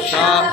Shah,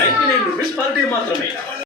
ninety nine rupees per మాత్రమే